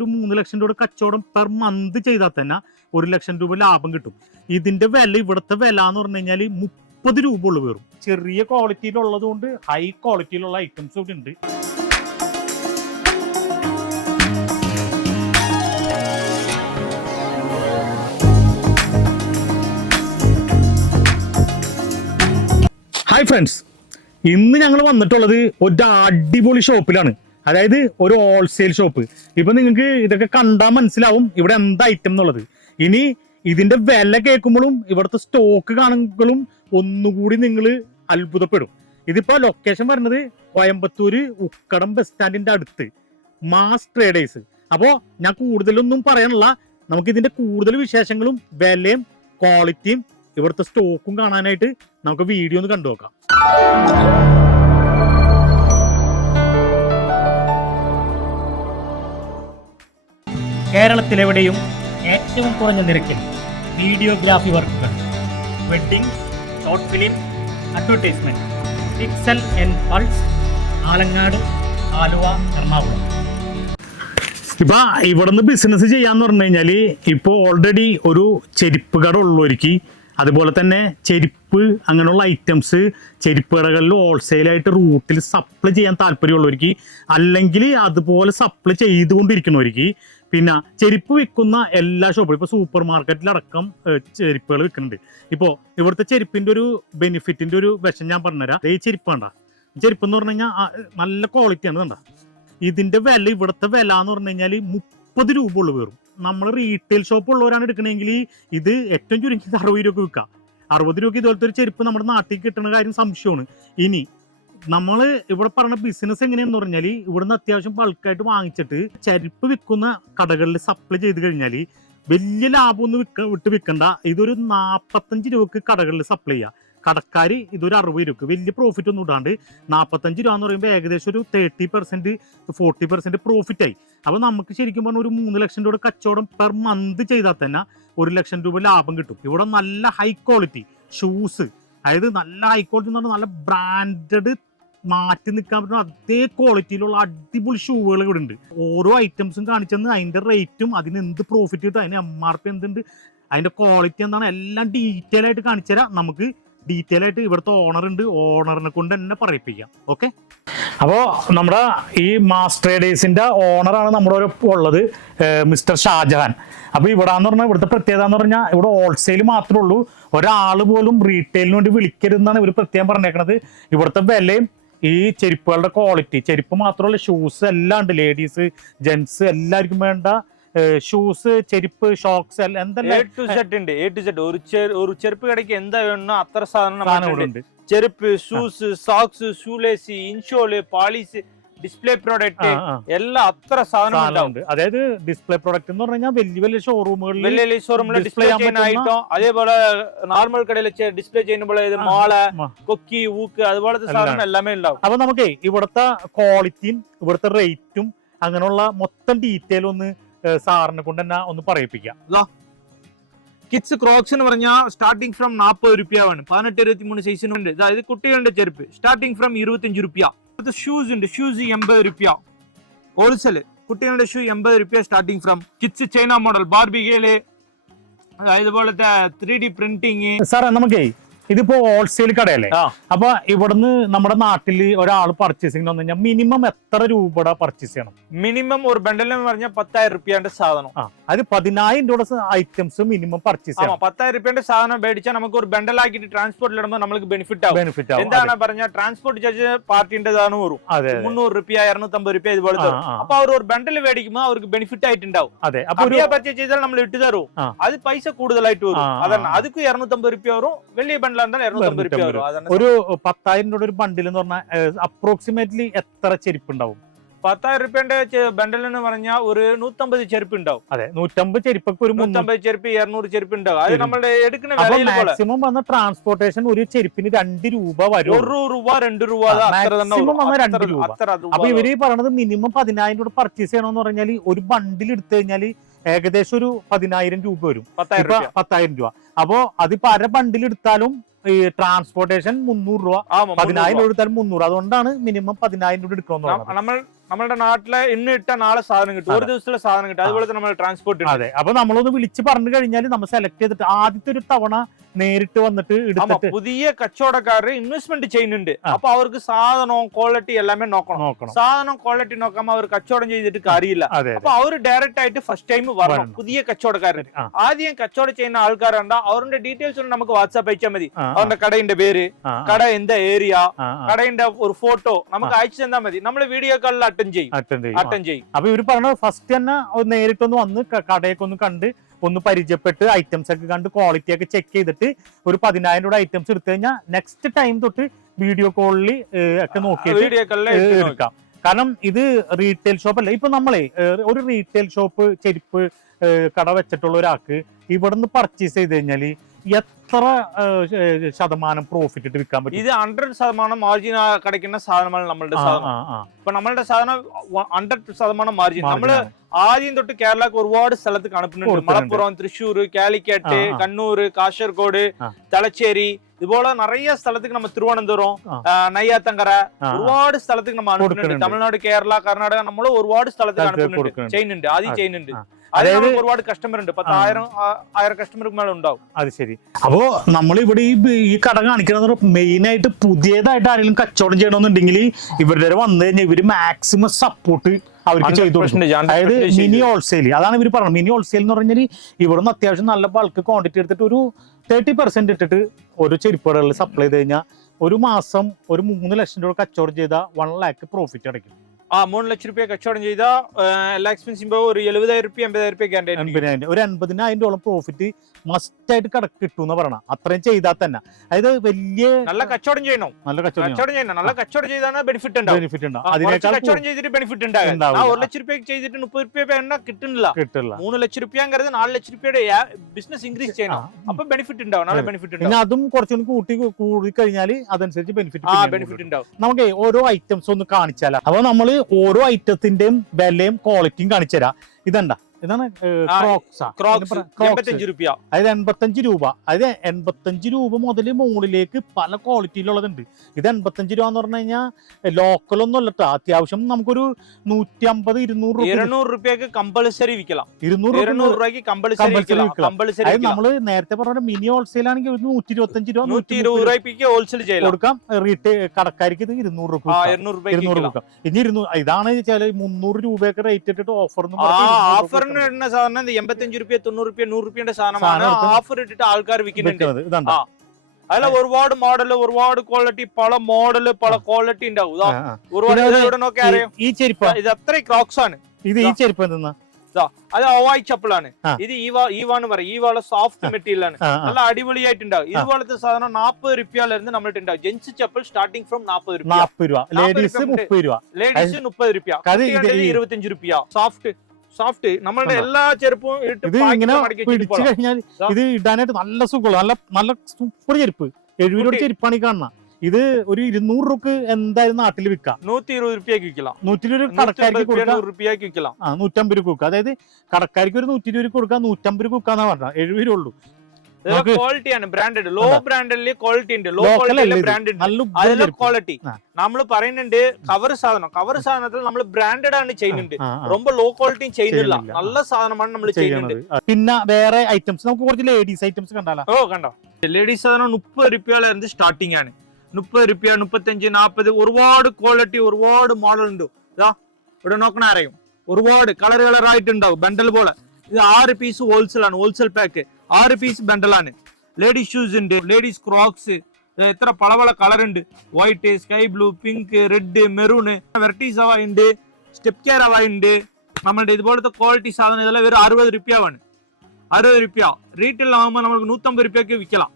ഒരു മൂന്ന് ലക്ഷം രൂപ കച്ചവടം പെർ മന്ത് ചെയ്താൽ തന്നെ ഒരു ലക്ഷം രൂപ ലാഭം കിട്ടും. ഇതിന്റെ വില ഇവിടുത്തെ വില എന്ന് പറഞ്ഞു കഴിഞ്ഞാൽ മുപ്പത് രൂപ ഉള്ളു വരും ചെറിയ ക്വാളിറ്റിയിലുള്ളത് കൊണ്ട് ഹൈ ക്വാളിറ്റിയിലുള്ള ഐറ്റംസ് ഇവിടെ ഉണ്ട്. ഹായ് ഫ്രണ്ട്സ് ഇന്ന് ഞങ്ങൾ വന്നിട്ടുള്ളത് ഒരു അടിപൊളി ഷോപ്പിലാണ് അതായത് ഒരു ഹോൾസെയിൽ ഷോപ്പ് ഇപ്പൊ നിങ്ങൾക്ക് ഇതൊക്കെ കണ്ടാൽ മനസ്സിലാവും ഇവിടെ എന്താ ഐറ്റം എന്നുള്ളത്. ഇനി ഇതിന്റെ വില കേൾക്കുമ്പോഴും ഇവിടുത്തെ സ്റ്റോക്ക് കാണുമ്പോഴും ഒന്നുകൂടി നിങ്ങൾ അത്ഭുതപ്പെടും. ഇതിപ്പോ ലൊക്കേഷൻ വരുന്നത് കോയമ്പത്തൂര് ഉക്കടം ബസ് സ്റ്റാൻഡിന്റെ അടുത്ത്. മാസ് ട്രേഡേഴ്സ് അപ്പോ ഞാൻ കൂടുതലൊന്നും പറയാനുള്ള നമുക്ക് ഇതിന്റെ കൂടുതൽ വിശേഷങ്ങളും വിലയും ക്വാളിറ്റിയും ഇവിടുത്തെ സ്റ്റോക്കും കാണാനായിട്ട് നമുക്ക് വീഡിയോ ഒന്ന് കണ്ടു നോക്കാം കേരളത്തിലെവിടെയും ഏറ്റവും കുറഞ്ഞ നിരക്കിൽ വീഡിയോഗ്രാഫി വർക്കുകൾ. Wedding short film advertisement pixel and pulse Alangad Aluva Ernakulam. ഇപ്പൊ ഇവിടുന്ന് ബിസിനസ് ചെയ്യാന്ന് പറഞ്ഞു കഴിഞ്ഞാൽ ഇപ്പോൾ ഓൾറെഡി ഒരു ചെരുപ്പ് കട ഉള്ളവർക്ക് അതുപോലെ തന്നെ ചെരുപ്പ് അങ്ങനെയുള്ള ഐറ്റംസ് ചെരുപ്പ് കടകളിൽ ഹോൾസെയിലായിട്ട് റൂട്ടിൽ സപ്ലൈ ചെയ്യാൻ താല്പര്യമുള്ളവർക്ക് അല്ലെങ്കിൽ അതുപോലെ സപ്ലൈ ചെയ്തുകൊണ്ടിരിക്കുന്നവർക്ക് പിന്നെ ചെരുപ്പ് വിൽക്കുന്ന എല്ലാ ഷോപ്പും ഇപ്പൊ സൂപ്പർ മാർക്കറ്റിലടക്കം ചെരുപ്പുകൾ വിൽക്കുന്നുണ്ട്. ഇപ്പോൾ ഇവിടുത്തെ ചെരുപ്പിന്റെ ഒരു ബെനിഫിറ്റിന്റെ ഒരു വിഷം ഞാൻ പറഞ്ഞുതരാം. ഈ ചെരുപ്പ് വേണ്ട ചെരുപ്പ് എന്ന് പറഞ്ഞു കഴിഞ്ഞാൽ നല്ല ക്വാളിറ്റിയാണ് കണ്ട. ഇതിന്റെ വില ഇവിടുത്തെ വില എന്ന് പറഞ്ഞു കഴിഞ്ഞാൽ മുപ്പത് രൂപ ഉള്ളു വേറും. നമ്മൾ റീറ്റെയിൽ ഷോപ്പ് ഉള്ളവരാണ് എടുക്കണമെങ്കിൽ ഇത് ഏറ്റവും ചുരുങ്ങിയത് അറുപത് രൂപ വിൽക്കാം. അറുപത് രൂപയ്ക്ക് ഇതുപോലത്തെ ഒരു ചെരുപ്പ് നമ്മുടെ നാട്ടിൽ കിട്ടുന്ന കാര്യം സംശയമാണ്. ഇനി നമ്മൾ ഇവിടെ പറഞ്ഞ ബിസിനസ് എങ്ങനെയാന്ന് പറഞ്ഞാൽ ഇവിടുന്ന് അത്യാവശ്യം ബൾക്കായിട്ട് വാങ്ങിച്ചിട്ട് ചെരുപ്പ് വിൽക്കുന്ന കടകളിൽ സപ്ലൈ ചെയ്ത് കഴിഞ്ഞാൽ വലിയ ലാഭമൊന്നും വിൽക്ക വിട്ട് വിൽക്കണ്ട. ഇതൊരു നാൽപ്പത്തഞ്ച് രൂപക്ക് കടകളിൽ സപ്ലൈ ചെയ്യുക കടക്കാർ ഇതൊരു അറുപത് രൂപക്ക്. വലിയ പ്രോഫിറ്റ് ഒന്നും ഇടാണ്ട് നാൽപ്പത്തഞ്ച് രൂപ എന്ന് പറയുമ്പോൾ ഏകദേശം ഒരു thirty percent forty percent profit ആയി. അപ്പോൾ നമുക്ക് ശരിക്കും പറഞ്ഞാൽ ഒരു മൂന്ന് ലക്ഷം രൂപയുടെ കച്ചവടം പെർ മന്ത് ചെയ്താൽ തന്നെ ഒരു ലക്ഷം രൂപ ലാഭം കിട്ടും. ഇവിടെ നല്ല ഹൈ ക്വാളിറ്റി ഷൂസ് അതായത് നല്ല ഹൈ ക്വാളിറ്റി എന്ന് പറഞ്ഞാൽ നല്ല ബ്രാൻഡഡ് മാറ്റി നിൽക്കാൻ പറ്റുന്ന അതേ ക്വാളിറ്റിയിലുള്ള അടിപൊളി ഷൂകൾ ഇവിടെ ഉണ്ട്. ഓരോ ഐറ്റംസും കാണിച്ചെന്ന് അതിന്റെ റേറ്റും അതിന് എന്ത് പ്രോഫിറ്റ് കിട്ടും അതിന് എം ആർ പി എന്തുണ്ട് അതിന്റെ ക്വാളിറ്റി എന്താണ് എല്ലാം ഡീറ്റെയിൽ ആയിട്ട് കാണിച്ചു തരാം. നമുക്ക് ഡീറ്റെയിൽ ആയിട്ട് ഇവിടുത്തെ ഓണർ ഉണ്ട്. ഓണറിനെ കൊണ്ട് തന്നെ പറയിപ്പിക്കാം. ഓക്കെ അപ്പോൾ നമ്മുടെ ഈ മാസ് ട്രേഡേഴ്സിന്റെ ഓണറാണ് നമ്മുടെ ഉള്ളത് മിസ്റ്റർ ഷാജഹാൻ. അപ്പോൾ ഇവിടെ പറഞ്ഞാൽ ഇവിടുത്തെ പ്രത്യേകത എന്ന് പറഞ്ഞാൽ ഇവിടെ ഹോൾസെയിൽ മാത്രമേ ഉള്ളൂ. ഒരാൾ പോലും റീറ്റെയിലിന് വേണ്ടി വിളിക്കരുതെന്നാണ് ഇവർ പ്രത്യേകം പറഞ്ഞേക്കുന്നത് ഇവിടുത്തെ വിലയും ഈ ചെരുപ്പുകളുടെ ക്വാളിറ്റി ചെരുപ്പ് മാത്രമല്ല ഷൂസ് എല്ലാം ഉണ്ട്. ലേഡീസ് ജെൻസ് എല്ലാവർക്കും വേണ്ട ഷൂസ് ചെരുപ്പ് ഷോക്സ് എന്തെല്ലാം ഒരു ചെരു- ചെരുപ്പ് കടയ്ക്ക് എന്താ വേണോ അത്ര സാധനം ചെരുപ്പ് shoes socks shoelace insole polish display product. എല്ലാം അത്ര സാധനം ഉണ്ടാവും. അതായത് ഡിസ്പ്ലേ പ്രോഡക്റ്റ് എന്ന് പറഞ്ഞാൽ വലിയ വലിയ ഷോറൂമുകളിൽ വലിയ വലിയ ഷോറൂമിൽ ഡിസ്പ്ലേ ചെയ്യാനായിട്ടോ ചെയ്യുന്ന ഐറ്റം അതേപോലെ നോർമൽ കടയിൽ ഡിസ്പ്ലേ ചെയ്യുമ്പോൾ ഇത് മാൾ കൊക്കി ഊക്ക് അതുപോലത്തെ സാധനം എല്ലാമേ ഉണ്ടാവും. അപ്പൊ നമുക്ക് ഇവിടുത്തെ ക്വാളിറ്റിയും ഇവിടുത്തെ റേറ്റും അങ്ങനെയുള്ള മൊത്തം ഡീറ്റെയിൽ ഒന്ന് സാറിനെ കൊണ്ട് തന്നെ ഒന്ന് പറയിപ്പിക്കാം. കിഡ്സ് ക്രോക്സ് എന്ന് പറഞ്ഞാൽ സ്റ്റാർട്ടിംഗ് ഫ്രം നാൽപ്പത് രൂപയാണ് പതിനെട്ട് ഇരുപത്തി മൂന്ന് സൈസിനുണ്ട് അതായത് കുട്ടികളുടെ ചെരുപ്പ്. സ്റ്റാർട്ടിംഗ് ഫ്രം ഇരുപത്തിയഞ്ച് രൂപ ഷൂസ് ഉണ്ട് ഷൂസ് എൺപത് രൂപ ഹോൾസെൽ കുട്ടികളുടെ ഷൂ എൺപത് രൂപ starting from kids China model ബാർബികയിൽ ഇതുപോലത്തെ ത്രീ ഡി പ്രിന്റിങ് സാറേ നമുക്കേ ഇതിപ്പോ ഹോൾസെയിൽ കടയല്ലേ? അപ്പൊ ഇവിടുന്ന് നമ്മുടെ നാട്ടിൽ ഒരാൾ പർച്ചേസിംഗ് വന്നു കഴിഞ്ഞാൽ മിനിമം എത്ര രൂപയുടെ പർച്ചേസ് ചെയ്യണം? മിനിമം ഒരു ബണ്ടൽ എന്ന് പറഞ്ഞാൽ പത്തായിരം റുപ്യന്റെ സാധനം. അത് പതിനായിരം രൂപയുടെ ഐറ്റംസ് മിനിമം പർച്ചേസ് ചെയ്യണം. പത്തായിരം റുപ്യന്റെ സാധനം മേടിച്ചാൽ നമുക്ക് ഒരു ബണ്ടൽ ആക്കിയിട്ട് ട്രാൻസ്പോർട്ടിൽ ഇടുമ്പോൾ നമുക്ക് ബെനിഫിറ്റ് ആവും. ബെനിഫിറ്റ് ആവും എന്താണ് പറഞ്ഞാൽ ട്രാൻസ്പോർട്ട് ചാർജ് പാർട്ടിന്റെതാണ് വരും മുന്നൂറ് റുപ്യ ഇരുന്നൂറ്റമ്പത് റുപ്യ ഇതുപോലെ അപ്പൊ അവർ ഒരു ബണ്ടൽ മേടിക്കുമ്പോൾ അവർക്ക് ബെനിഫിറ്റ് ആയിട്ടുണ്ടാവും. അതെ പർച്ചേസ് ചെയ്താൽ നമ്മൾ ഇട്ട് തരും. അത് പൈസ കൂടുതലായിട്ട് വരും. അതാണ് അതുക്ക് ഇരുന്നൂറ്റമ്പത് റുപ്യ വരും വലിയ ബണ്ടൽ ഒരു പത്തായിരം രൂപയുടെ ഒരു ബണ്ടിൽ എന്ന് പറഞ്ഞാൽ അപ്രോക്സിമേറ്റ്ലി എത്ര ചെരുപ്പ് ഉണ്ടാവും പത്തായിരം റുപ്യന്റെ ബണ്ടിൽ എന്ന് പറഞ്ഞാൽ ഒരു നൂറ്റമ്പത് ചെരുപ്പ് ഉണ്ടാവും അതെ നൂറ്റമ്പത് ചെരുപ്പൊക്കെ ഒരു നൂറ്റമ്പത് ചെരുപ്പ് ഇരുന്നൂറ് ചെരുപ്പ് ഉണ്ടാവും അത് നമ്മുടെ എടുക്കുന്ന മാക്സിമം വന്ന ട്രാൻസ്പോർട്ടേഷൻ ഒരു ചെരുപ്പിന് രണ്ട് രൂപ വരും. ഒരു രൂപ രണ്ട് രൂപ മാക്സിമം രണ്ട് രൂപ. അപ്പൊ ഇവർ പറയണത് മിനിമം പതിനായിരം രൂപ പർച്ചേസ് ചെയ്യണമെന്ന് പറഞ്ഞാൽ ഒരു ബണ്ടിൽ എടുത്തു കഴിഞ്ഞാൽ ഏകദേശം ഒരു പതിനായിരം രൂപ വരും. പത്തായിരം രൂപ. അപ്പോ അതിപ്പോ അര ബണ്ടിൽ എടുത്താലും ഈ ട്രാൻസ്പോർട്ടേഷൻ മുന്നൂറ് രൂപ. പതിനായിരം രൂപ എടുത്താലും മുന്നൂറ്. അതുകൊണ്ടാണ് മിനിമം പതിനായിരം രൂപ എടുക്കണമെന്ന് നമ്മൾ നമ്മുടെ നാട്ടിലെ ഇന്ന് ഇട്ട നാളെ സാധനം കിട്ടും. ഒരു ദിവസത്തിലെ സാധനം കിട്ടും. അതുപോലെ തന്നെ നമ്മൾ ട്രാൻസ്പോർട്ട് അതെ. അപ്പൊ നമ്മളൊന്ന് വിളിച്ച് പറഞ്ഞു കഴിഞ്ഞാൽ നമ്മൾ സെലക്ട് ചെയ്തിട്ട് ആദ്യത്തെ ഒരു തവണ നേരിട്ട് വന്നിട്ട് എടുത്തിട്ട് പുതിയ കച്ചവടക്കാര് ഇൻവെസ്റ്റ്മെന്റ് ചെയ്യുന്നുണ്ട്. അപ്പൊ അവർക്ക് സാധനവും ക്വാളിറ്റി എല്ലാമേ നോക്കണം. നോക്കണം. സാധനം ക്വാളിറ്റി നോക്കാമോ അവർ കച്ചവടം ചെയ്തിട്ട് കാര്യമില്ല. അപ്പൊ അവർ ഡയറക്റ്റ് ആയിട്ട് ഫസ്റ്റ് ടൈം വരണം. പുതിയ കച്ചവടക്കാരൻ ആദ്യം കച്ചവടം ചെയ്യുന്ന ആൾക്കാരുണ്ട്. അവരുടെ ഡീറ്റെയിൽസ് നമുക്ക് വാട്സാപ്പ് അയച്ചാൽ മതി. അവരുടെ കടയിന്റെ പേര് കട എന്താ ഏരിയ കടയിന്റെ ഒരു ഫോട്ടോ നമുക്ക് അയച്ചു തന്നാൽ മതി. നമ്മൾ വീഡിയോ കോളിൽ അറ്റൻഡ് ചെയ്യും. അറ്റൻഡ് ചെയ്യും. അറ്റൻഡ് ചെയ്യും. അപ്പൊ ഇവർ പറഞ്ഞ ഫസ്റ്റ് തന്നെ ഒന്ന് നേരിട്ടൊന്ന് വന്ന് കടയൊക്കെ ഒന്ന് കണ്ട് ഒന്ന് പരിചയപ്പെട്ട് ഐറ്റംസ് ഒക്കെ കണ്ട് ക്വാളിറ്റി ഒക്കെ ചെക്ക് ചെയ്തിട്ട് ഒരു പതിനായിരം രൂപ ഐറ്റംസ് എടുത്തു കഴിഞ്ഞാൽ നെക്സ്റ്റ് ടൈം തൊട്ട് വീഡിയോ കോളിൽ ഒക്കെ നോക്കിയിട്ട് എടുക്കാം. കാരണം ഇത് റീറ്റെയിൽ ഷോപ്പ് അല്ല. ഇപ്പൊ നമ്മളെ ഒരു റീറ്റെയിൽ ഷോപ്പ് ചെരുപ്പ് കട വെച്ചിട്ടുള്ള ഒരാൾക്ക് ഇവിടുന്ന് പർച്ചേസ് ചെയ്ത് കഴിഞ്ഞാൽ എത്ര ഏ, ഏ, ശതമാനം പ്രോഫിറ്റ് ഇട്ട് വിൽക്കാൻ പറ്റും ഇത് ഹൺഡ്രഡ് ശതമാനം മാർജിൻ കിടക്കുന്ന സാധനമാണ് നമ്മളുടെ ആ, സാധനം ആ, ആ. ഇപ്പൊ നമ്മളുടെ സാധനം ഹൺഡ്രഡ് ശതമാനം മാർജിൻ നമ്മൾ Margin ആണ്. ആദ്യം തൊട്ട് കേരളക്ക് ഒരുപാട് സ്ഥലത്ത് കണക്കുന്നുണ്ട് കൊടുക്കുന്നുണ്ട്. മലപ്പുറം തൃശ്ശൂർ കാലിക്കറ്റ് ആ, ആ. കണ്ണൂർ കാസർഗോഡ് ആ. இதுபோல நிறைய ஸ்தலத்துக்கு நம்ம திருவனந்தபுரம் நையாத்தங்கரை ஒருபாடு ஸ்தலத்துக்கு நம்ம அனுப்பிட்டு தமிழ்நாடு கேரளா கர்நாடகா நம்மளும் ஒருபாடு ஸ்தலத்துக்கு அனுப்பிட்டு செயின் உண்டு ஆதி செயின் ഉണ്ട്. അതായത് ഒരുപാട് കസ്റ്റമർ ഉണ്ട്. പത്തായിരം ആയിരം കസ്റ്റമർക്ക് ഉണ്ടാവും. അത് ശരി. അപ്പോ നമ്മളിവിടെ ഈ ഈ കട കാണിക്കുന്നത് മെയിൻ ആയിട്ട് പുതിയതായിട്ട് ആരെങ്കിലും കച്ചവടം ചെയ്യണമെന്നുണ്ടെങ്കിൽ ഇവരുടെ വന്നു കഴിഞ്ഞാൽ ഇവർ മാക്സിമം സപ്പോർട്ട് അവർക്ക് ചെയ്തു അതായത് മിനി ഹോൾസെയിൽ അതാണ് ഇവർ പറഞ്ഞത്. മിനി ഹോൾസെയിൽ എന്ന് പറഞ്ഞാൽ ഇവിടുന്ന് അത്യാവശ്യം നല്ല ബൾക്ക് ക്വാണ്ടിറ്റി എടുത്തിട്ട് ഒരു തേർട്ടി പെർസെന്റ് ഇട്ടിട്ട് ഓരോ ചെരുപ്പുകളിൽ സപ്ലൈ ചെയ്ത് കഴിഞ്ഞാൽ ഒരു മാസം ഒരു മൂന്ന് ലക്ഷം രൂപ കച്ചവടം ചെയ്താൽ വൺ ലാക്ക് പ്രോഫിറ്റ് അടയ്ക്കും. ആ മൂന്ന് ലക്ഷം രൂപ കച്ചവടം ചെയ്ത എല്ലാ എക്സ്പെൻസും ഒരു എഴുപതായിരം രൂപ എൺപതായിരം രൂപ എൺപതിനായിരം ഒരു എൺപതിനായിരം രൂപ പ്രോഫിറ്റ് മസ്റ്റ് ആയിട്ട് കട കിട്ടും എന്ന് പറയണം. അത്രയും ചെയ്താൽ തന്നെ. അതായത് വലിയ നല്ല കച്ചവടം ചെയ്യണം. നല്ല കച്ചവടം ചെയ്യണം. നല്ല കച്ചവടം ചെയ്താണ് ബെനിഫിറ്റ് ഉണ്ടാവും. ബെനിഫിറ്റ് ഉണ്ടാവും. അതിനേക്കാൾ കച്ചവടം ചെയ്തിട്ട് ബെനിഫിറ്റ് ഉണ്ടാകും. ആ ഒരു ലക്ഷം രൂപ ചെയ്തിട്ട് മുപ്പത് രൂപ എണ്ണ കിട്ടുന്നില്ല. കിട്ടില്ല മൂന്ന് ലക്ഷം രൂപ കരുത് നാല് ലക്ഷം രൂപയുടെ ബിസിനസ് ഇൻക്രീസ് ചെയ്യണം. അപ്പൊ ബെനിഫിറ്റ് ഉണ്ടാവും. നല്ല ബെനിഫിറ്റ് ഉണ്ടാവും. അതും കുറച്ചുകൂടി കൂട്ടി കൂടി കഴിഞ്ഞാൽ അതനുസരിച്ച് ആ ബെനിഫിറ്റ് ബെനിഫിറ്റ് ഉണ്ടാവും. നമുക്ക് ഓരോ ഐറ്റംസ് ഒന്ന് കാണിച്ചാലോ. അപ്പൊ നമ്മൾ ഓരോ ഐറ്റത്തിന്റെയും വിലയും ക്വാളിറ്റിയും കാണിച്ചു തരാം ഇതണ്ട ഇതാണ് രൂപ അതായത് എൺപത്തഞ്ച് രൂപ. അതായത് എൺപത്തഞ്ച് രൂപ മുതൽ മുകളിലേക്ക് പല ക്വാളിറ്റിയിലുള്ളതുണ്ട് ഇത് എൺപത്തഞ്ച് രൂപ എന്ന് പറഞ്ഞു കഴിഞ്ഞാൽ ലോക്കൽ ഒന്നും അല്ലട്ടോ അത്യാവശ്യം നമുക്കൊരു നൂറ്റി അമ്പത് ഇരുന്നൂറ് രൂപ ഇരുന്നൂറ് രൂപയ്ക്ക് കമ്പൾസറി വിൽക്കണം. ഇരുന്നൂറ് രൂപ രൂപയ്ക്ക് കമ്പൾസറി അതായത് നമ്മൾ നേരത്തെ പറഞ്ഞ മിനി ഹോൾസെയിൽ ആണെങ്കിൽ നൂറ്റി ഇരുപത്തഞ്ച് രൂപ നൂറ്റി ഇരുപത് രൂപയ്ക്ക് ഹോൾസെയിൽ കൊടുക്കാം. റീറ്റെയിൽ കടക്കാർക്ക് ഇത് ഇരുന്നൂറ് രൂപ ഇരുന്നൂറ് കൊടുക്കാം. ഇനി ഇരുന്നൂറ് ഇതാണ് ചില മുന്നൂറ് രൂപയൊക്കെ റേറ്റ് ഇട്ടിട്ട് ഓഫർ ആ സാധാരണ ഇടുന്ന സാധനം എൺപത്തഞ്ച് റുപ്യ തൊണ്ണൂറ് റുപ്യ നൂറ് റുപ്യന്റെ സാധനമാണ്. ഓഫർ ഇട്ടിട്ട് ആൾക്കാർ വിൽക്കുന്നുണ്ട്. അതിൽ ഒരുപാട് മോഡൽ ഒരുപാട് ക്വാളിറ്റി പല മോഡൽ പല ക്വാളിറ്റി ഉണ്ടാവും. ഒരുപാട് അറിയാം? ഇത് അത്രയും ക്രോക്സ് ആണ്. ഇത് ഈ ചെരുപ്പ് എന്തെന്നാ? അത് ഒവായി ചപ്പിളാണ് ഇത് ഈവ ഈവാന്ന് പറയും. ഈവാളെ സോഫ്റ്റ് മെറ്റീരിയൽ ആണ്. നല്ല അടിപൊളിയായിട്ടുണ്ടാവും. ഇതുപോലത്തെ സാധനം നാപ്പത് റുപ്യയിലിരുന്ന് നമ്മളിട്ട് ഉണ്ടാവും ജെൻസ് ചപ്പിൾ സ്റ്റാർട്ടിംഗ് ഫ്രം നാപ്പത് രൂപ. ലേഡീസ് മുപ്പത് രൂപ. ലേഡീസ് മുപ്പത് രൂപ ഇരുപത്തിയഞ്ച് രൂപ സോഫ്റ്റ് സോഫ്റ്റ് നമ്മളുടെ എല്ലാ ചെരുപ്പും ഇട്ട് ഇത് ഇങ്ങനെ പിടിച്ചു കഴിഞ്ഞാൽ ഇത്. ഇടാനായിട്ട് നല്ല സുഖമുള്ള നല്ല നല്ല സൂപ്പർ ചെരുപ്പ്. എഴുപത് രൂപ. ചെരുപ്പാണ് ഈ കാണുന്ന. ഇത് ഒരു ഇരുന്നൂറ് രൂപക്ക് എന്തായാലും നാട്ടിൽ വിൽക്കാം. നൂറ്റി ഇരുപത് രൂപയ്ക്ക് വിൽക്കണം നൂറ്റി ഇരുപത് കടക്കാർക്ക് കൊടുക്കാം. രൂപയ്ക്ക് ആ നൂറ്റമ്പത് രൂപ കൊടുക്കുക അതായത് കടക്കാർക്ക് ഒരു നൂറ്റി ഇരുപത് രൂപ കൊടുക്കാം നൂറ്റമ്പത് രൂപ കൊടുക്കാന്നാ പറഞ്ഞ എഴുപത് രൂപ ഉള്ളൂ. ക്വാളിറ്റിയാണ് ബ്രാൻഡഡ് ലോ ബ്രാൻഡിൽ ക്വാളിറ്റി ഉണ്ട്? ലോ ക്വാളിറ്റി ബ്രാൻഡ് ഉണ്ട്. അതിലെ ക്വാളിറ്റി നമ്മൾ പറയുന്നുണ്ട് കവർ സാധനം. കവർ സാധനത്തിൽ നമ്മൾ ബ്രാൻഡഡ് ആണ് ചെയ്യുന്നുണ്ട്. ரொம்ப ലോ ക്വാളിറ്റിയും ചെയ്യുന്നില്ല. നല്ല സാധനമാണ് നമ്മൾ ചെയ്യുന്നുണ്ട്. പിന്നെ വേറെ ഐറ്റംസ് നമുക്ക് കുറച്ച് ലേഡീസ് ഐറ്റംസ് കണ്ടാലോ? ഓ കണ്ടോ? ലേഡീസ് സാധനം മുപ്പത് റുപ്യയിലിരുന്ന് സ്റ്റാർട്ടിംഗ് ആണ്. മുപ്പത് റുപ്യ മുപ്പത്തഞ്ച് നാൽപ്പത് ഒരുപാട് ക്വാളിറ്റി ഒരുപാട് മോഡൽ ഉണ്ട്. ഇതാ ഇവിടെ നോക്കണ അറിയും ഒരുപാട് കളർ കളർ ആയിട്ടുണ്ടാവും. ബണ്ടൽ പോലെ. ഇത് ആറ് പീസ് ഹോൾസെയിൽ ആണ്. ഹോൾസെയിൽ പാക്ക് ആറ് പീസ് ബണ്ടലാണ് ലേഡീസ് ഷൂസ് ഉണ്ട് ലേഡീസ് ക്രോക്സ് എത്ര പല പല കളർ ഉണ്ട് white sky blue pink red maroon varieties അവ ഉണ്ട് സ്റ്റെപ്പ് കെയർ അവ ഉണ്ട് നമ്മളുടെ ഇതുപോലത്തെ ക്വാളിറ്റി സാധനം ഇതെല്ലാം വെറും അറുപത് രൂപയാണ് അറുപത് രൂപ റീറ്റെയിൽ ആകുമ്പോൾ നമുക്ക് നൂറ്റമ്പത് രൂപയ്ക്ക് വിൽക്കണം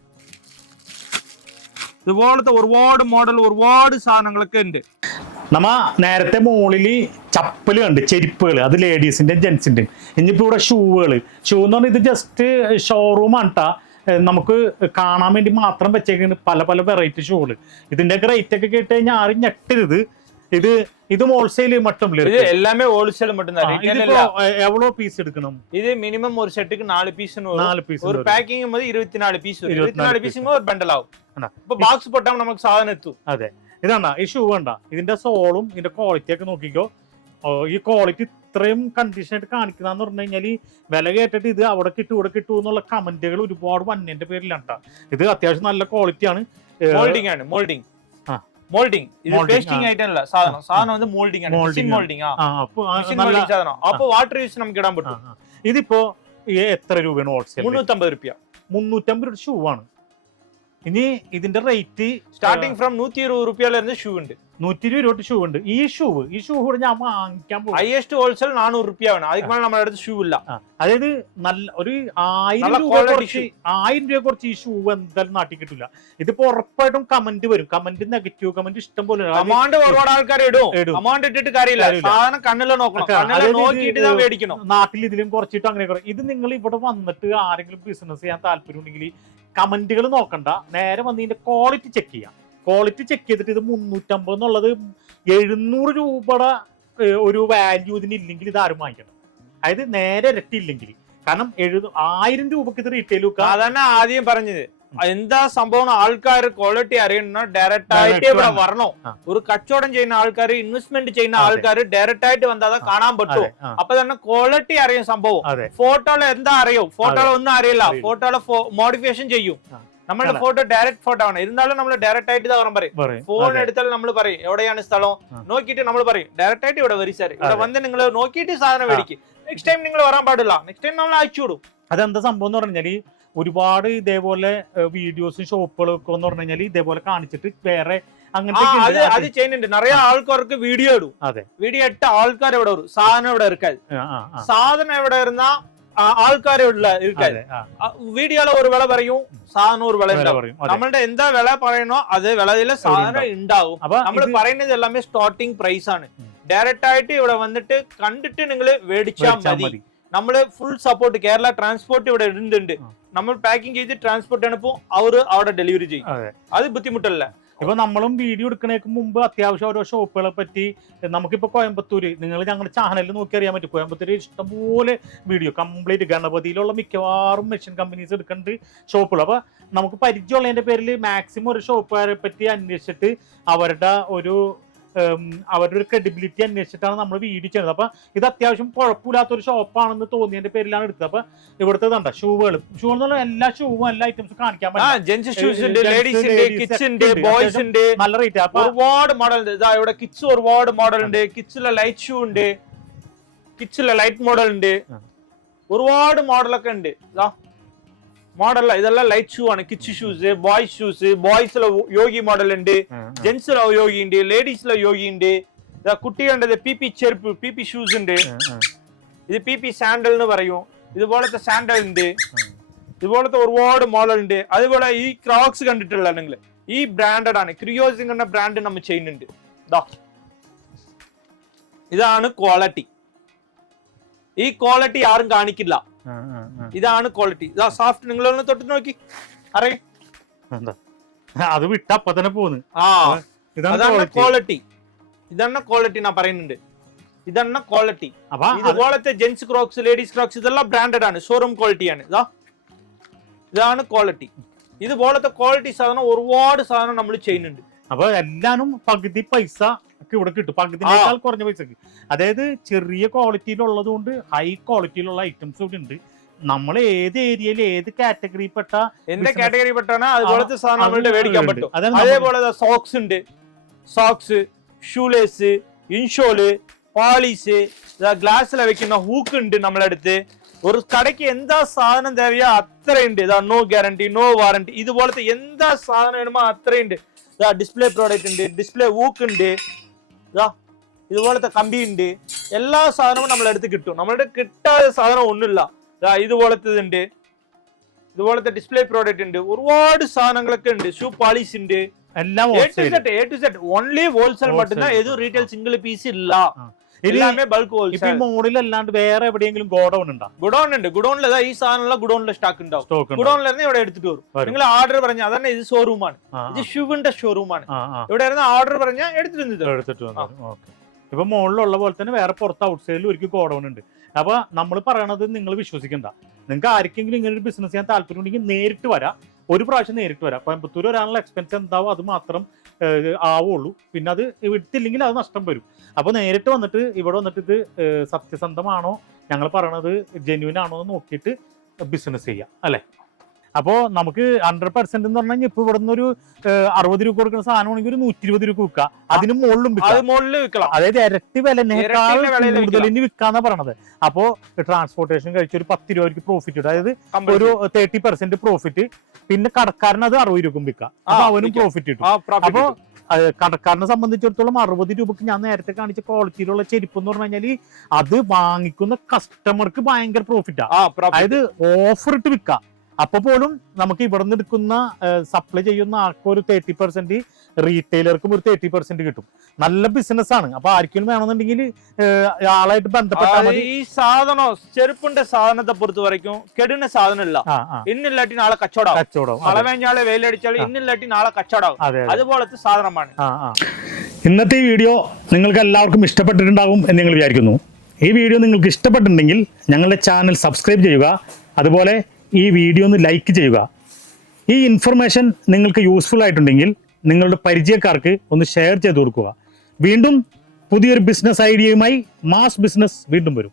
ഇതുപോലത്തെ ഒരുപാട് മോഡൽ ഒരുപാട് സാധനങ്ങളൊക്കെ ഉണ്ട് നമ്മ നേരത്തെ മോളില് ചപ്പല് കണ്ട് ചെരുപ്പുകൾ അത് ലേഡീസിന്റെ ജെന്റ്സിന്റെ ഇനിയിപ്പോ ഇവിടെ ഷൂവുകൾ ഷൂ എന്ന് പറഞ്ഞാൽ ഇത് ജസ്റ്റ് ഷോറൂം ആണ്ട്ടാ ഏഹ് നമുക്ക് കാണാൻ വേണ്ടി മാത്രം വെച്ചേക്കുന്ന പല പല വെറൈറ്റി ഷൂകൾ ഇതിന്റെ റേറ്റ് ഒക്കെ കേട്ട് കഴിഞ്ഞാൽ ആരും ഞെട്ടരുത് ഇത് ഇത് ഹോൾസെയിൽ മട്ടും இது எல்லாமே ஹோல்சேல் மட்டும் தான் retail ഇതിപ്പോ இல்ல എവ്വളോ പീസ് എടുക്കണം இது மினிமம் ஒரு செட்டுக்கு நாலு பீஸ்னு வரும் നാല് പീസ് ஒரு பேக்கிங் போது இருபத்தி நாலு பீஸ் வரும் இருபத்தி 24 நாலு பீஸும் ஒரு பண்டல் ஆகும் ஆனா. இப்ப பாக்ஸ் போட்டா நமக்கு சாதனம் எத்தும் അതെ ഇതാണ്ട ഈ ഷൂ കണ്ട ഇതിന്റെ സോളും ഇതിന്റെ ക്വാളിറ്റി ഒക്കെ നോക്കിക്കോ ഓ, ഈ ക്വാളിറ്റി ഇത്രയും കണ്ടീഷൻ ആയിട്ട് കാണിക്കുന്നതെന്ന് പറഞ്ഞു കഴിഞ്ഞാൽ വില കേട്ടിട്ട് ഇത് അവിടെ കിട്ടു ഇവിടെ കിട്ടു എന്നുള്ള കമന്റുകൾ ഒരുപാട് വന്നതിന്റെ പേരിലാണ് ട്ടോ. ഇത് അത്യാവശ്യം നല്ല ക്വാളിറ്റിയാണ് മോൾഡിംഗ് ആണ് മോൾഡിംഗ് ആ. മോൾഡിംഗ് ഇത് Molding, പേസ്റ്റിംഗ് ആ. ആയിട്ടല്ല സാധനം സാധനം வந்து മോൾഡിംഗ് ആണ് Molding ആണ്. മോൾഡിംഗ് ആ ആ, അപ്പൊ ആ, മെഷീൻ നല്ല- മോൾഡിംഗ് സാധനം അപ്പൊ വാട്ടർ യൂസ് നമുക്ക് ഇടാൻ ആ, പറ്റും ആ. ഇതിപ്പോ ഈ എത്ര രൂപയാണ് ഹോൾസെയിൽ മുന്നൂറ്റമ്പത് റുപ്യ മുന്നൂറ്റമ്പത് രൂപ ഷൂ ആണ് ഇനി ഇതിന്റെ റേറ്റ് സ്റ്റാർട്ടിങ് ഫ്രം നൂറ്റി ഇരുപത് റുപ്യയിലിരുന്ന് ഷൂ ഉണ്ട്. നൂറ്റി ഇരുപത് രൂപ ഷൂ ഉണ്ട്. ഈ ഷൂ ഈ ഷൂ കൂടെ ഞാൻ വാങ്ങിക്കാൻ പോകും ഹൈയസ്റ്റ് ഹോൾസെയിൽ നാനൂറ് റുപ്യ വേണം അതിന് മേലെ നമ്മുടെ അടുത്ത് ഷൂ ഇല്ല. അതായത് നല്ല ഒരു ആയിരം രൂപ കുറച്ച് ആയിരം രൂപ കുറച്ച് ഈ ഷൂ എന്തായാലും നാട്ടിൽ കിട്ടില്ല ഇതിപ്പോ ഉറപ്പായിട്ടും കമന്റ് വരും. കമന്റ് നെഗറ്റീവ് കമന്റ് ഇഷ്ടം പോലെ അമൗണ്ട് ഒരുപാട് ആൾക്കാർ ഇടും. അമൗണ്ട് ഇട്ടിട്ട് കാര്യമില്ല. സാധനം കണ്ണിൽ നോക്കണം. നോക്കിയിട്ട് മേടിക്കണം. നാട്ടിൽ ഇതിലും കുറച്ചിട്ട് അങ്ങനെ. ഇത് നിങ്ങൾ ഇവിടെ വന്നിട്ട് ആരെങ്കിലും ബിസിനസ് ചെയ്യാൻ താല്പര്യം ഉണ്ടെങ്കിൽ കമന്റുകൾ നോക്കണ്ട. നേരെ വന്ന് ഇതിന്റെ ക്വാളിറ്റി ചെക്ക് ചെയ്യാം. ക്വാളിറ്റി ചെക്ക് ചെയ്തിട്ട് ഇത് മുന്നൂറ്റമ്പത് എന്നുള്ളത് എഴുന്നൂറ് രൂപയുടെ ഒരു വാല്യൂ ഇതിന് ഇല്ലെങ്കിൽ ഇത് ആരും വാങ്ങിക്കണം അതായത് നേരെ ഇരട്ടി ഇല്ലെങ്കിൽ. കാരണം എഴുതു ആയിരം രൂപക്ക് ഇത് റീറ്റെയിൽ അതന്നെ ആദ്യം പറഞ്ഞത്. എന്താ സംഭവം ആൾക്കാർ ക്വാളിറ്റി അറിയണ? ഡയറക്റ്റ് ആയിട്ട് ഇവിടെ വരണം. ഒരു കച്ചവടം ചെയ്യുന്ന ആൾക്കാർ ഇൻവെസ്റ്റ്മെന്റ് ചെയ്യുന്ന ആൾക്കാർ ഡയറക്റ്റ് ആയിട്ട് വന്നാൽ കാണാൻ പറ്റുമോ? അപ്പൊ തന്നെ ക്വാളിറ്റി അറിയും സംഭവം. ഫോട്ടോയിൽ എന്താ അറിയോ? ഫോട്ടോയിൽ ഒന്നും അറിയില്ല. ഫോട്ടോയിൽ മോഡിഫിക്കേഷൻ ചെയ്യും. നമ്മളുടെ ഫോട്ടോ ഡയറക്റ്റ് ഫോട്ടോ ആണ്. ഇരുന്നാലും നമ്മൾ ഡയറക്റ്റ് ആയിട്ട് ഇതാകാൻ പറയും. ഫോൺ എടുത്താലും നമ്മൾ പറയും എവിടെയാണ് സ്ഥലം? നോക്കിയിട്ട് നമ്മൾ പറയും. ഡയറക്റ്റ് ആയിട്ട് ഇവിടെ വരിച്ചാൽ ഇവിടെ വന്ന് നിങ്ങൾ നോക്കിയിട്ട് സാധനം മേടിക്കും. നെക്സ്റ്റ് ടൈം നിങ്ങൾ വരാൻ പാടില്ല. നെക്സ്റ്റ് ടൈം നമ്മൾ അയച്ചു വിടും. അതെന്താ സംഭവം എന്ന് പറഞ്ഞാൽ ഒരുപാട് ഇതേപോലെ വീഡിയോസും ഷോപ്പുകളൊക്കെ എന്ന് പറഞ്ഞു കഴിഞ്ഞാൽ ഇതേപോലെ കാണിച്ചിട്ട് വേറെ അങ്ങനത്തെ അത് ചെയ്യുന്നുണ്ട്. നിറയെ ആൾക്കാർക്ക് വീഡിയോ ഇടും. വീഡിയോ ഇട്ട ആൾക്കാർ എവിടെ വരും? സാധനം എവിടെ ഇറക്കാൻ സാധനം എവിടെ ഇരുന്നാ ആൾക്കാരുള്ള ഇരിക്കാൻ വീഡിയോയിലെ ഒരു വില പറയും സാധനം ഒരു വില പറയും നമ്മളുടെ എന്താ വില പറയണോ അത് വിലയിലെ സാധനം ഉണ്ടാവും നമ്മൾ പറയുന്നത് എല്ലാമേ സ്റ്റാർട്ടിംഗ് പ്രൈസ് ആണ് ഡയറക്റ്റ് ആയിട്ട് ഇവിടെ വന്നിട്ട് കണ്ടിട്ട് നിങ്ങൾ മേടിച്ചാൽ മതി നമ്മൾ ഫുൾ സപ്പോർട്ട് കേരള ട്രാൻസ്പോർട്ട് ഇവിടെ ഉണ്ട് നമ്മൾ പാക്കിംഗ് ചെയ്ത് ട്രാൻസ്പോർട്ട് അനുപ്പോ അവർ അവിടെ ഡെലിവറി ചെയ്യും അത് ബുദ്ധിമുട്ടല്ല ഇപ്പൊ നമ്മളും വീഡിയോ എടുക്കണേക്ക് മുമ്പ് അത്യാവശ്യം ഓരോ ഷോപ്പുകളെ പറ്റി നമുക്കിപ്പോ കോയമ്പത്തൂര് നിങ്ങൾ ഞങ്ങളുടെ ചാനലിൽ നോക്കി അറിയാൻ പറ്റും. കോയമ്പത്തൂര് ഇഷ്ടംപോലെ വീഡിയോ കംപ്ലീറ്റ് ഗണപതിയിലുള്ള മിക്കവാറും മെഷീൻ കമ്പനീസ് എടുക്കേണ്ട ഷോപ്പുകൾ അപ്പൊ നമുക്ക് പരിചയമുള്ളതിന്റെ പേരിൽ മാക്സിമം ഒരു ഷോപ്പുകാരെ പറ്റി അന്വേഷിച്ചിട്ട് അവരുടെ ഒരു അവരുടെ ഒരു ക്രെഡിബിലിറ്റി അന്വേഷിച്ചിട്ടാണ് നമ്മൾ വീഡിയോ ചെയ്യുന്നത്. അപ്പൊ ഇത് അത്യാവശ്യം കുഴപ്പമില്ലാത്തൊരു ഷോപ്പാണെന്ന് തോന്നിയതിന്റെ പേരിലാണ് എടുത്തത്. അപ്പൊ ഇവിടുത്തെ കണ്ട ഷൂകൾ ഷൂ എന്ന് പറഞ്ഞാൽ എല്ലാ ഷൂവും എല്ലാ ഐറ്റംസും കാണിക്കാൻ പറ്റും നല്ല റേറ്റ് അപ്പൊ ഒരുപാട് മോഡൽ ഉണ്ട്. ഇതാ ഇവിടെ കിഡ്സ് ഒരുപാട് മോഡൽ ഉണ്ട്. കിഡ്സിലെ ലൈറ്റ് ഷൂ ഉണ്ട്. കിഡ്സിലെ ലൈറ്റ് മോഡൽ ഉണ്ട്. ഒരുപാട് മോഡലൊക്കെ ഉണ്ട്. ഇതാ. മോഡൽ ഇതെല്ലാം ലൈറ്റ് ഷൂ ആണ് കിഡ്സ് ഷൂസ് ബോയ്സ് ഷൂസ് ബോയ്സിലെ യോഗി മോഡൽ ഉണ്ട് ജെന്റ്സിലെ യോഗി ഉണ്ട് ലേഡീസിലെ യോഗി ഉണ്ട് ഇതാ കുട്ടികളുടെ പി പി ചെരുപ്പ് പി പി ഷൂസ് ഉണ്ട് ഇത് പി പി സാൻഡൽ എന്ന് പറയും ഇതുപോലത്തെ സാൻഡൽ ഉണ്ട് ഇതുപോലത്തെ ഒരുപാട് മോഡൽ ഉണ്ട് അതുപോലെ ഈ ക്രോക്സ് കണ്ടിട്ടുള്ള നിങ്ങൾ ഈ ബ്രാൻഡഡ് ആണ് ക്രിയോസിംഗ് എന്ന ബ്രാൻഡ് നമ്മൾ ചെയ്യുന്നുണ്ട് ദാ ഇതാണ് ക്വാളിറ്റി ഈ ക്വാളിറ്റി ആരും കാണിക്കില്ല ഇതാണ് ക്വാളിറ്റി ഇതാ സോഫ്റ്റ് നിങ്ങളൊന്ന് തൊട്ട് നോക്കി. അറിയാം എന്താ? അത് വിട്ട അപ്പൊ തന്നെ പോന്ന്. ആ ഇതാണ് അതാണ് ക്വാളിറ്റി ഇതാണ് ക്വാളിറ്റി ഞാൻ പറയുന്നുണ്ട്. ഇതാണ് ക്വാളിറ്റി ഇതുപോലത്തെ ജെന്റ്സ് ക്രോക്സ് ലേഡീസ് ക്രോക്സ് ഇതെല്ലാം ബ്രാൻഡഡ് ആണ്. ഷോറൂം ക്വാളിറ്റി ആണ്. ഇതാ. ഇതാണ് ക്വാളിറ്റി ഇതുപോലത്തെ ക്വാളിറ്റി സാധനം ഒരുപാട് സാധനം നമ്മൾ ചെയ്യുന്നുണ്ട്. അപ്പൊ എല്ലാനും പകുതി പൈസ ഒക്കെ ഇവിടെ കിട്ടും. പകുതിനേക്കാൾ കുറഞ്ഞ പൈസക്ക്. അതായത് ചെറിയ ക്വാളിറ്റിയിലുള്ളത് കൊണ്ട് ഹൈ ക്വാളിറ്റിയിലുള്ള ഐറ്റംസ് ഇവിടെ ഉണ്ട്. നമ്മൾ ഏത് ഏരിയയിൽ ഏത് കാറ്റഗറി പെട്ട എന്റെ കാറ്റഗറി പെട്ടാണ് അതുപോലത്തെ സാധനം മേടിക്കാൻ പറ്റും. അതേപോലെ സോക്സ് ഉണ്ട്. സോക്സ് ഷൂലേസ് ഇൻഷോൾ പാളീസ് ഗ്ലാസ്സിൽ വെക്കുന്ന ഹൂക്ക് ഉണ്ട് നമ്മളെ അടുത്ത്. ഒരു കടയ്ക്ക് എന്താ സാധനം തേവയോ അത്രയുണ്ട്. ഇതാ നോ ഗ്യാരണ്ടി നോ വാറണ്ടി ഇതുപോലത്തെ എന്താ സാധനം വേണമോ അത്രയുണ്ട്. ഡിസ്പ്ലേ പ്രോഡക്റ്റ് ഉണ്ട് ഡിസ്പ്ലേ ഹൂക്ക് ഉണ്ട്. ഇതാ ഇതുപോലത്തെ കമ്പി ഉണ്ട് എല്ലാ സാധനവും നമ്മൾ അടുത്ത് കിട്ടും. നമ്മളുടെ കിട്ടാത്ത സാധനം ഒന്നുമില്ല. ഇതാ ഇതുപോലത്തെ ഇതുപോലത്തെ ഡിസ്പ്ലേ പ്രോഡക്റ്റ് ഉണ്ട് ഒരുപാട് സാധനങ്ങളൊക്കെ ഉണ്ട് ഷൂ പാളിഷ് ഉണ്ട് എല്ലാം ഓൺലി ഹോൾസെയിൽ wholesale. ഏതും റീറ്റെയിൽ സിംഗിൾ പീസ് Only എല്ലാമേ ബൾക്ക് ഹോൾസെയിൽ ഈ അല്ലാണ്ട് വേറെ എവിടെയെങ്കിലും ഗോഡൗൺ ഉണ്ടോ? ഗുഡൗൺ ഉണ്ട് ഗുഡൌണിൽ ഈ സാധനമുള്ള ഗുഡൌണിലെ സ്റ്റോക്ക് ഉണ്ടാവും. ഗുഡൌണിൽ നിന്ന് ഇവിടെ എടുത്തിട്ട് വരും. നിങ്ങൾ ഓർഡർ പറഞ്ഞ അതന്നെ ഇത് ഷോറൂമാണ് ഇത് ഷുവിന്റെ ഷോറൂമാണ് ഇവിടെ ആയിരുന്നു ആർഡർ പറഞ്ഞ എടുത്തിട്ട് ഇപ്പൊ മുകളിലുള്ള പോലെ തന്നെ വേറെ പുറത്ത് ഔട്ട് സൈഡിൽ ഒരിക്കലും ഗോഡൌൺ ഉണ്ട്. അപ്പൊ നമ്മൾ പറയണത് നിങ്ങൾ വിശ്വസിക്കണ്ട. നിങ്ങൾക്ക് ആർക്കെങ്കിലും ഇങ്ങനെ ഒരു ബിസിനസ് ചെയ്യാൻ താല്പര്യമുണ്ടെങ്കിൽ നേരിട്ട് വരാം. ഒരു പ്രാവശ്യം നേരിട്ട് വരാം. കോയമ്പത്തൂർ വരാനുള്ള എക്സ്പെൻസ് എന്താവും അത് മാത്രം ആവുള്ളൂ. പിന്നെ അത് വിട്ടില്ലെങ്കിൽ അത് നഷ്ടം വരും. അപ്പോൾ നേരിട്ട് വന്നിട്ട് ഇവിടെ വന്നിട്ട് ഇത് സത്യസന്ധമാണോ? ഞങ്ങൾ പറയണത് ജെന്യൂൻ ആണോ എന്ന് നോക്കിയിട്ട് ബിസിനസ് ചെയ്യാം അല്ലേ? അപ്പോൾ നമുക്ക് ഹൺഡ്രഡ് പെർസെന്റ് എന്ന് പറഞ്ഞാൽ ഇപ്പോൾ ഇവിടെ ഒരു അറുപത് രൂപ കൊടുക്കുന്ന സാധനം സാധനമാണെങ്കിൽ ഒരു നൂറ്റി ഇരുപത് രൂപ വിൽക്കുക അതിന് മുകളിലും വിൽക്കാം. അതായത് ഇരട്ടി വിലനേക്കാൾ കൂടുതലിന് വിൽക്കാന്നാ പറയണത്. അപ്പോ ട്രാൻസ്പോർട്ടേഷൻ കഴിച്ച് ഒരു പത്ത് രൂപ പ്രോഫിറ്റ് ഇടും. അതായത് ഒരു. തേർട്ടി പെർസെന്റ് പ്രോഫിറ്റ് പിന്നെ കടക്കാരൻ അത് അറുപത് രൂപ വിൽക്കാം. അപ്പൊ അവനും പ്രോഫിറ്റ് കിട്ടും. ആ profit അപ്പോ കിട്ടും. അത് കടക്കാരനെ സംബന്ധിച്ചിടത്തോളം അറുപത് രൂപക്ക് ഞാൻ നേരത്തെ കാണിച്ച ക്വാളിറ്റിയിലുള്ള ചെരുപ്പ് എന്ന് പറഞ്ഞു കഴിഞ്ഞാൽ അത് വാങ്ങിക്കുന്ന കസ്റ്റമർക്ക് ഭയങ്കര പ്രോഫിറ്റാ അതായത് ഓഫർ ഇട്ട് വിൽക്കാം. അപ്പൊ പോലും നമുക്ക് ഇവിടെ നിന്ന് എടുക്കുന്ന സപ്ലൈ ചെയ്യുന്ന ആൾക്കും ഒരു തേർട്ടി പെർസെന്റ് റീറ്റെയിലർക്കും ഒരു തേർട്ടി പെർസെന്റ് കിട്ടും. നല്ല ബിസിനസ് ആണ്. അപ്പൊ ആർക്കും വേണമെന്നുണ്ടെങ്കിൽ ആളായിട്ട് ബന്ധപ്പെട്ടാൽ മതി. ഈ സാധനം ചെരുപ്പിന്റെ സാധനത്തെ പൊറത്ത് വരയ്ക്കും. കെടുന്ന സാധനം ഇല്ല ഇന്നില്ലാട്ടി നാളെ കച്ചവടം കച്ചവടം അളവേഞ്ഞാളെ വെയിലടിച്ചാൽ. ഇന്നില്ലാട്ടി നാളെ കച്ചവടം അതെ അതെ. അതുപോലത്തെ സാധനമാണ്. ഇന്നത്തെ ഈ വീഡിയോ നിങ്ങൾക്ക് എല്ലാവർക്കും ഇഷ്ടപ്പെട്ടിട്ടുണ്ടാകും എന്ന് ഞങ്ങൾ വിചാരിക്കുന്നു. ഈ വീഡിയോ നിങ്ങൾക്ക് ഇഷ്ടപ്പെട്ടിട്ടുണ്ടെങ്കിൽ ഞങ്ങളുടെ ചാനൽ സബ്സ്ക്രൈബ് ചെയ്യുക. അതുപോലെ ഈ വീഡിയോ ഒന്ന് ലൈക്ക് ചെയ്യുക. ഈ ഇൻഫർമേഷൻ നിങ്ങൾക്ക് യൂസ്ഫുൾ ആയിട്ടുണ്ടെങ്കിൽ നിങ്ങളുടെ പരിചയക്കാർക്ക് ഒന്ന് ഷെയർ ചെയ്ത് കൊടുക്കുക. വീണ്ടും പുതിയൊരു ബിസിനസ് ഐഡിയയുമായി മാസ് ബിസിനസ് വീണ്ടും വരും.